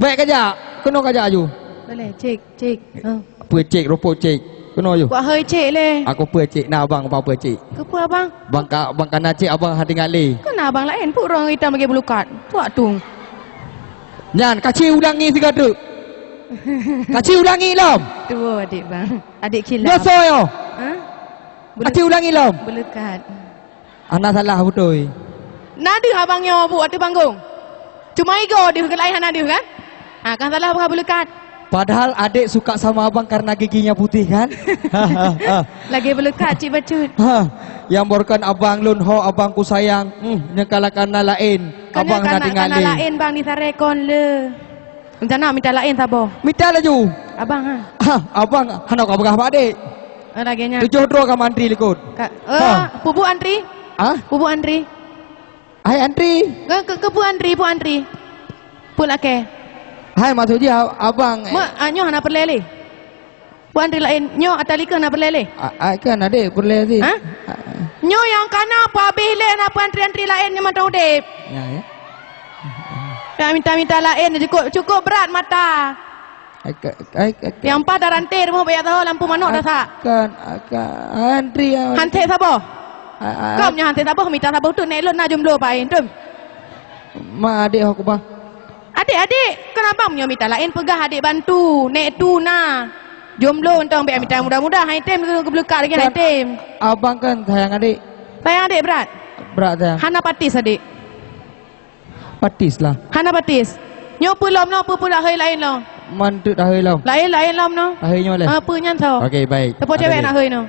Baik kajak. Kena kajak aju. Boleh, cik. Apa cik, ropok cik. Kena aju. Buat hơi cik le. Aku apa cik, nak abang apa cik. Kepa abang? Bang kana cik abang hati ngali. Kenapa abang lain pun orang hitam bagi belukat. Tuak tung. Nyan, kaci ulangi tiga tu. Kaci ulangi lom. Tu adik bang. Adik kilap. Biasa yo. Ha? Kaci ulangi lom. Belukat. Anak salah betul. Nadi abangnya buat di panggung. Cuma ego dia lain nadi kan? Ah, kan salah abang belukat. Padahal adik suka sama abang karena giginya putih kan? Lagi belukat cik bacut. Yang borkan abang lun ho abangku sayang. Nyekalakan lain. Abang nak tinggalin. Kena lain bang ni sarekon le. Macam nak minta lain sabo. Minta laju. Abang ha. Abang hendak kau berapa adik? Laginya. 7 draw ka mantri likut. Pupu antri? Pupu antri. Hai antri. Ke pu antri. Pu lake. Hai masuk dia abang. Nyo hana perlele. Pu antri lain. Nyo atalika hana perlele. Kan adik perle sih. Nyo yang kana apa habis le nak antri lain ni mata udip. Ya. Tak minta lain cukup berat mata. Yang empat dah rantai rumah bayar tahu lampu manuk dah sak. Akan antri. Hantik sabo. Kau punya hantik sabo minta sabo tu naik lon nak jomblo pak ain tu. Ma adik aku bang. Adik, kenapa punya minta lain pegah adik bantu naik tu na. Jomblo entang biar minta mudah-mudah hai tem ke belukar lagi hai tem. Abang kan sayang adik. Sayang adik berat. Berat sayang. Hana patis adik. Patis lah. Hana patis. Nyo pulom no pula hai lain lo. Mantu dah hai lau. Lain lom no. Ahainya boleh. Apa nyan tau. Okey baik. Tepo cewek nak hai no.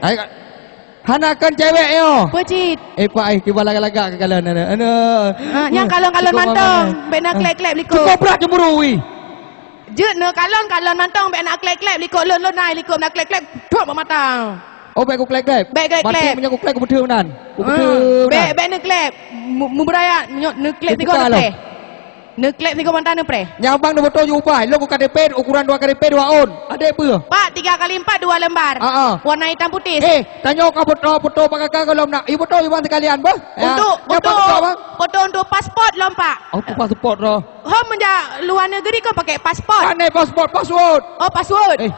Hana kan cewek yo. Pecit. Pak tiba lagak-lagak ke kalan ana. Yang kalon-kalon mantong, ben nak klek-klek likut. Cukup berat cemburu wi. Jut no kalon mantong ben nak klek-klek likut lon nai likut nak klek-klek tuak mata. Oh baik aku klek-klek. Baik klek-klek. Batik punya aku klek aku betul nan. Aku betul. Baik nak klek. Mu beraya nak klek tiga nak Nak klek tiga mantang nak pre. Yang abang dah betul ubah. Lo ku KDP ukuran 2 KDP 2 on. Ada apa? Pak 3x4 2 lembar. Warna hitam putih. Tanya kau betul pakai kalau nak. Ibu betul bang sekalian bah. Untuk foto untuk pasport lom pak. Untuk pasport dah. Hom menja luar negeri kau pakai pasport. Pandai password. Oh password.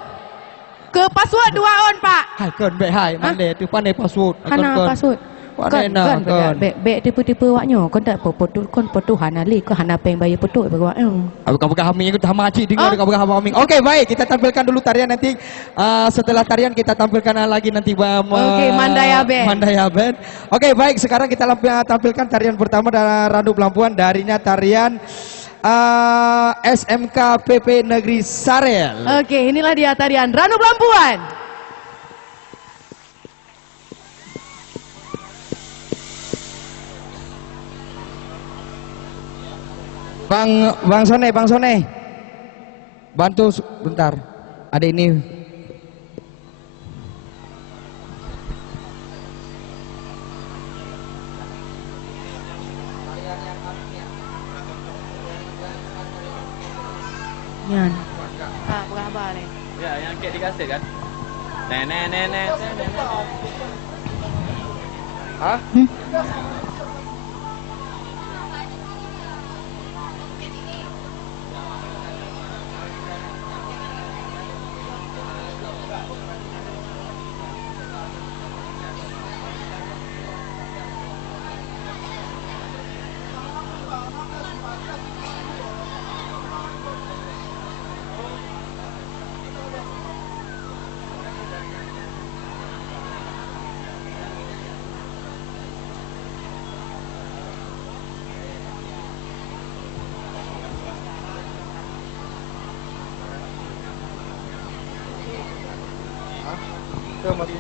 Ke password 2 on pak. Hai kan baik hai. Mandai tu pandai password. Hana password. Kan bek tipe-tipe waknyo kon tak foto hana li ko hana peng bayi foto bagi kau buka haming aku hama cik dengar kau buka haming. Okey baik kita tampilkan dulu tarian nanti setelah tarian kita tampilkan lagi nanti Mandaya Band. Okey baik sekarang kita tampilkan tarian pertama dari Randu Pelampuan darinya tarian SMK PP Negeri Sarel. Okey inilah dia tarian Randu Pelampuan. Bang Sone. Bantu bentar. Ada ini. Yan. Berapa ni? Ya, yang kek dikasih kan? Nenek. Hah?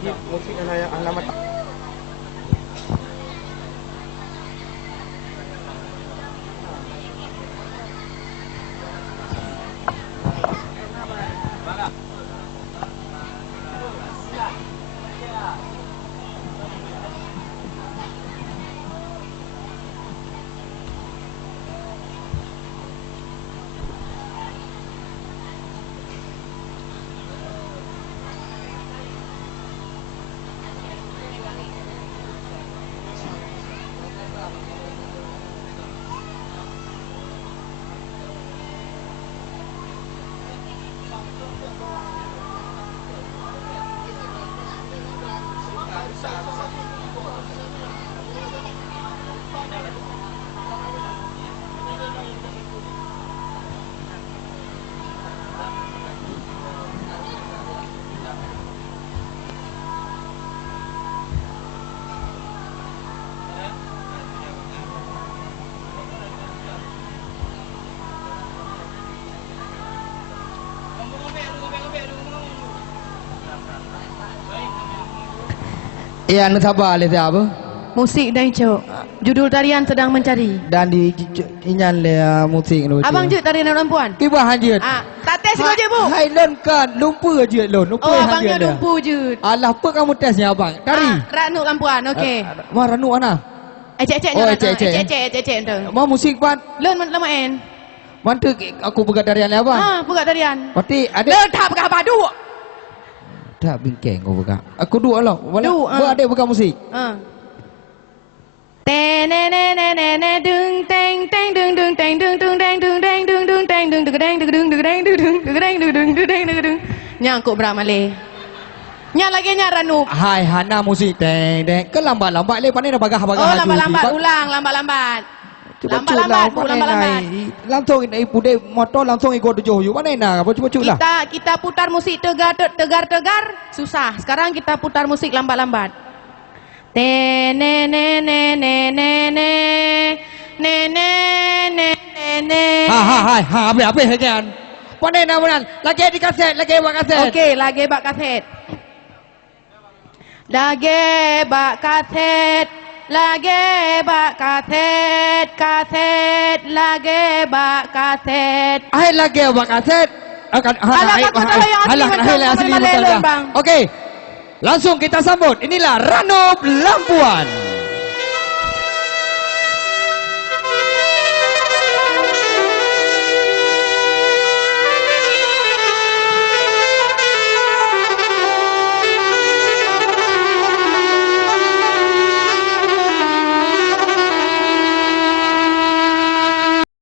Musik alamat. Ya, anu sabar le apa? Musik dan cok. Judul tarian sedang mencari. Dan di inyan le musik nu. Abang je tarian perempuan. Kiba hanjut. Tak tes dulu je bu. Hai lon kan, lupa je lon. Lupa Oh, hanjut abangnya dia. lumpu je. Alah, apa kamu tesnya abang? Tari. Ranu lampuan, okey. Wah, ranu ana. Ecek-ecek Oh, je. ecek-ecek. Ecek-ecek tu. Mau musik pan. Lun lama en. Mantu aku pegat tarian le abang. Pegat tarian. Berarti ada Lun tak pegat badu. tak bingkeng kau pegat. Aku dua lah. Du, Ada pegat musik. Te ne ne ne ne ne dung teng teng dung dung teng dung dung teng dung teng dung dung teng dung dung teng dung dung dung teng dung dung dung teng dung dung dung teng dung dung. Nyangkut berak malih. Nya lagi nya ranu. Hai Hana musik deng deng. Ke lambat-lambat le pandai dah bagah-bagah. Oh lambat-lambat ulang lambat-lambat. Lambat-lambat bu lambat-lambat. Langsung ini pude motor langsung ikut tujuh you. Mana nak? Cuba lah. Kita putar musik tegar susah. Sekarang kita putar musik lambat-lambat. Te ne ne ne ne ne ne ne ne ne ne ne. Apa kan? Pandai nak bukan? Lagi di kaset, lagi buat kaset. Okey, lagi bak kaset. Lagi bak kaset. Lagi bak kaset. Kaset lagi bak kaset. Lagi buat kaset. Alah, Okey. Langsung kita sambut. Inilah Ranub Lampuan.